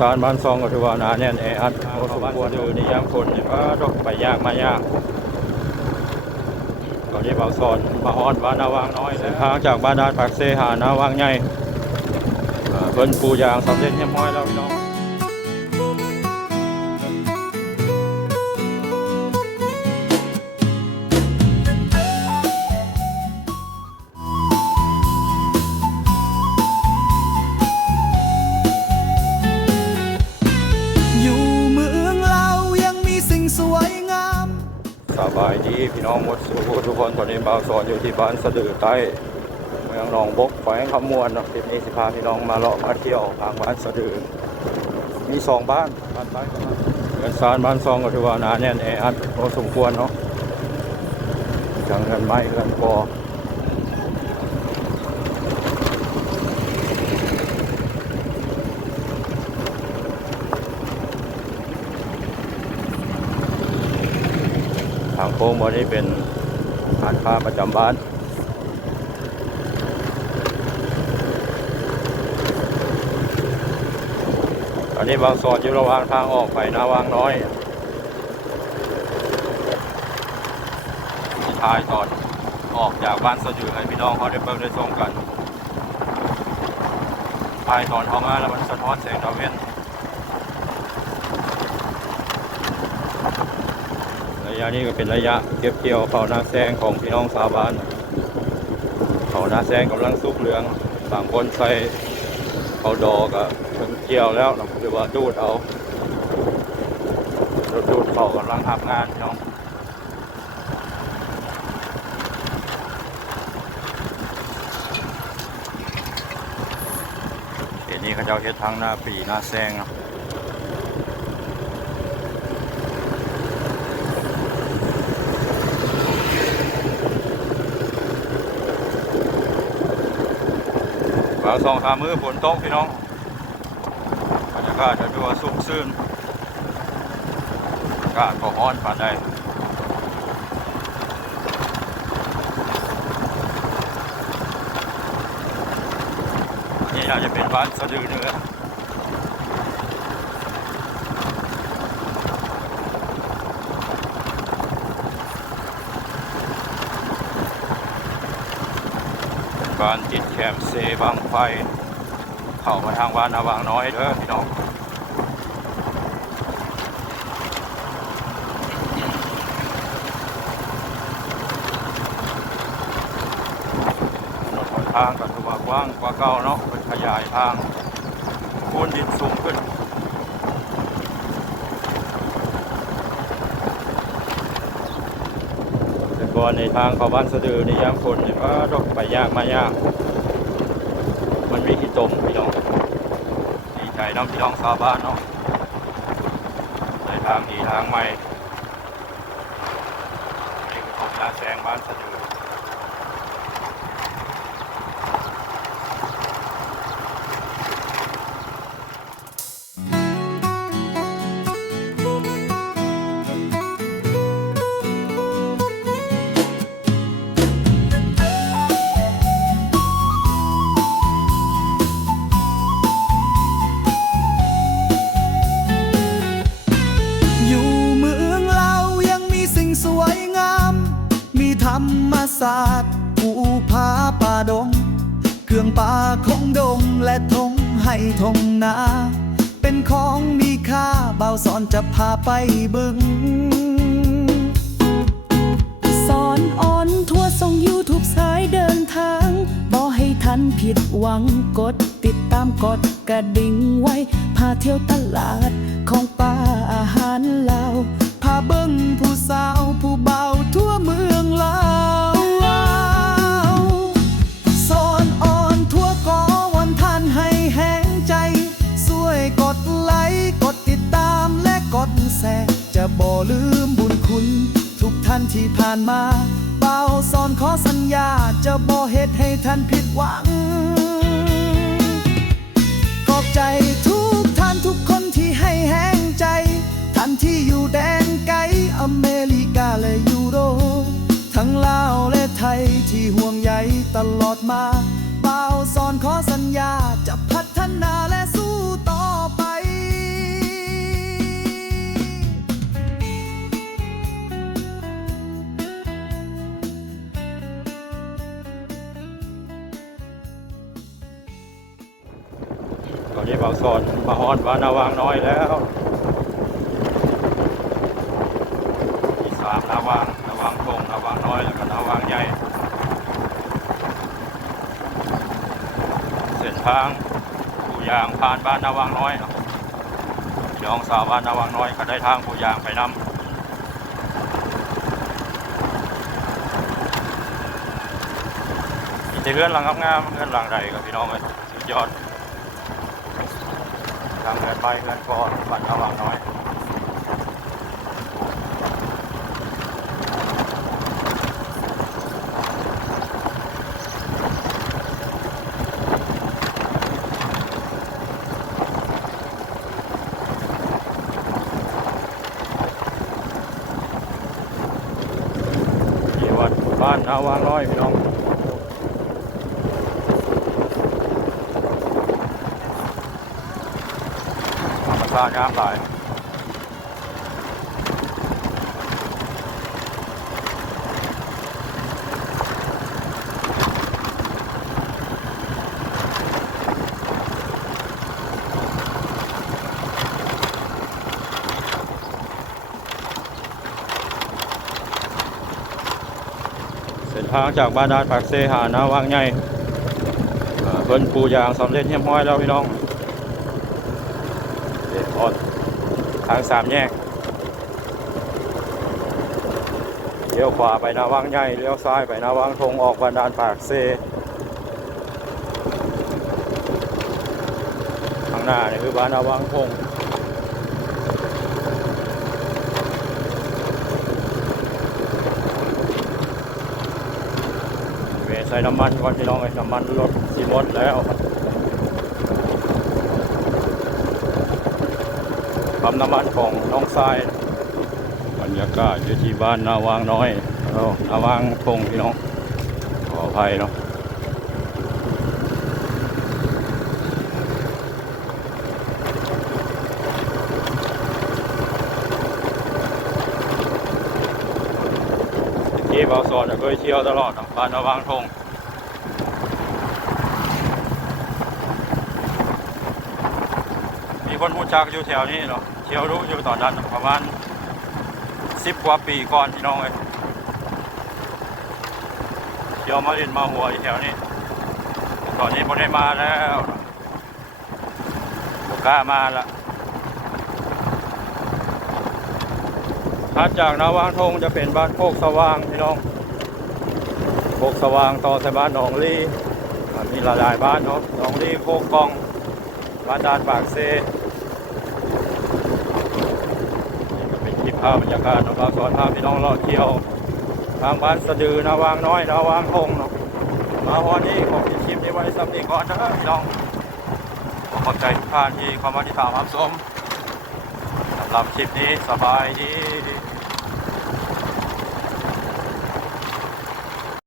สารบ้านซองก็ถือว่าหนาแน่นแออัดพอสมควรอยู่ในยามฝนนี่ก็ต้องไปยากมายากตอนนี้เบาซอนมาฮอดบ้านนาวางน้อยเส้นทางจากบ้านดานปากเซหานาวางใหญ่เพิ่นปูยางสำเร็จเรียบร้อยแล้วพี่น้องสบายดีพี่น้องหมดสู่ทุกคนตอนนี้บ่าวสอนอยู่ที่บ้านสะดือใต้เมืองหนองบกแขวงคำมวนคลิปนี้สิพาพี่น้องมาเลาะมาเที่ยวทางบ้านสะดือมี2บ้านบ้านใต้กับเรือนซานบ้านซองก็ถือว่าหนาแน่นแออัดพอสมควรเนาะจังเงินไม้เงินปอทางโค้งวันนี้เป็นร้านค้าประจำบ้านตอนนี้บางส่วนอยู่ระหว่างทางออกไปนาวางน้อยที่ท้ายตอนออกจากบ้านสะดือให้พี่น้องเขาได้เบิ่งได้ชมกันท้ายตอนออกมาแล้วมันสะท้อนแสงตะเวนระยะนี้ก็เป็นระยะเก็บเกี่ยวเขานาแซงของพี่น้องชาวบ้านเขานาแซงกำลังสุกเหลืองบางคนใส่เขาดอกอะถึงเกี่ยวแล้วหรือว่าดูดเอาดูดเขากำลังทำงานพี่น้องเดี๋ยวนี้เขาจะเฮ็ดทางหน้าปีหน้าแซงนะบาง2-3 มื้อฝนตกพี่น้องบรรยากาศจะดูว่าชุ่มชื่นอากาศก็ร้อนปานใดนี่อาจจะเป็นบ้านสะดือเนื้อบ้านจิตแคมเซบางไฟเข้ามาทางบ้านนาวางน้อยเด้อพี่น้องถนนหนทางก็ถือว่ากว้างกว่าเก่าเนาะเป็นขยายทางคูนดินสูงขึ้นแต่ก่อนในทางเข้าบ้านสะดือในยามฝนนี่ก็ต้องไปยากมายากมันมีที่ตมพี่น้องดีใจน้องพี่น้องชาวบ้านเนาะในทางดีทางใหม่นี่คือผมนาแซงบ้านสะดือธรรมศาสตร์ภูผาป่าดงเครื่องป่าของดงและทงให้ทงนาเป็นของมีค่าเบาสอนจะพาไปบึงสอนอ่อนทั่วส่ง YouTube สายเดินทางบ่ให้ทันผิดหวังกดติดตามกดกระดิ่งไว้พาเที่ยวตลาดของป่าอาหารลาวพาเบิ่งผู้สาวผู้เบาทั่วเมืองลาวสอนอ่อนทั่วกอวันท่านให้แห้งใจช่วยกดไลค์กดติดตามและกดแชร์จะบ่ลืมบุญคุณทุกท่านที่ผ่านมาเบาสอนขอสัญญาจะบ่เฮ็ดให้ท่านผิดหวังขอบใจทุกท่านทุกคนที่ให้แห้งใจท่านที่อยู่แดนไกลอเมริกาและยุโรปทั้งลาวและไทยที่ห่วงใยตลอดมาเบาสอนขอสัญญาจะพัฒนาและสู้ต่อไป อนนี้บ่าวสอนมาฮอดบ้านนาวางน้อยแล้วที่สามนาวางทงนาวางน้อยแล้วก็นาวางใหญ่เส้นทางผู้ยางผ่านบ้านนาวางน้อยเนาะเดี๋ยวสาวบ้านนาวางน้อยก็ได้ทางผู้ยางไปนำมีเรือนหลังงามๆเรือนหลังใดกับพี่น้องเลยสุดยอดทางเรือนไปเรือนก่อนบ้านนาวางน้อยที่วัดบ้านนาวางน้อยพี่น้องธรรมชาติงามหลายเส้นทางจากบ้านดานปากเซหานาวางใหญ่เพิ่นปูยางสำเร็จเรียบร้อยแล้วพี่น้องออกทางสามแยกเลี้ยวขวาไปนาวังใหญ่เลี้ยวซ้ายไปนาวังทงออกบ้านดานปากเซข้างหน้านี่คือบ้านนาวังทงเวใส่น้ำมันก่อนพี่น้องไอ้น้ำมันรถสิหมดแล้วปั๊มน้ำมันของน้องทรายบรรยากาศอยู่ที่บ้านนาวางน้อยนาวางทงพี่น้องขออภัยเนาะที่บ่าวสอนเคยเที่ยวตลอดบ้านนาวางทงมีคนรู้จักอยู่แถวนี้เนาะเที่ยวรู้อยู่ตอนนั้นประมาณ10 กว่าปีก่อนพี่น้องเลยเที่ยวมาเล่นมาหัวอยู่แถวนี้ตอนนี้ไม่ได้มาแล้วบ่กล้ามาละถัดจากนาวางทงจะเป็นบ้านโคกสว่างพี่น้องโคกสว่างต่อใส่บ้านหนองลีมีหลายบ้านเนาะหนองลีโคกกองบ้านดานปากเซภาพบรรยากาศเราสอนพาพี่น้องรอดเที่ยวทางบ้านสะดือนาวางน้อยนาวางทงเนาะมาวันนี้ขอปิดคลิปนี้ไว้สำหรับก่อนนะพี่น้องขอบใจทุกท่านที่เข้ามาติดตามรับชมสำหรับคลิปนี้สบายดี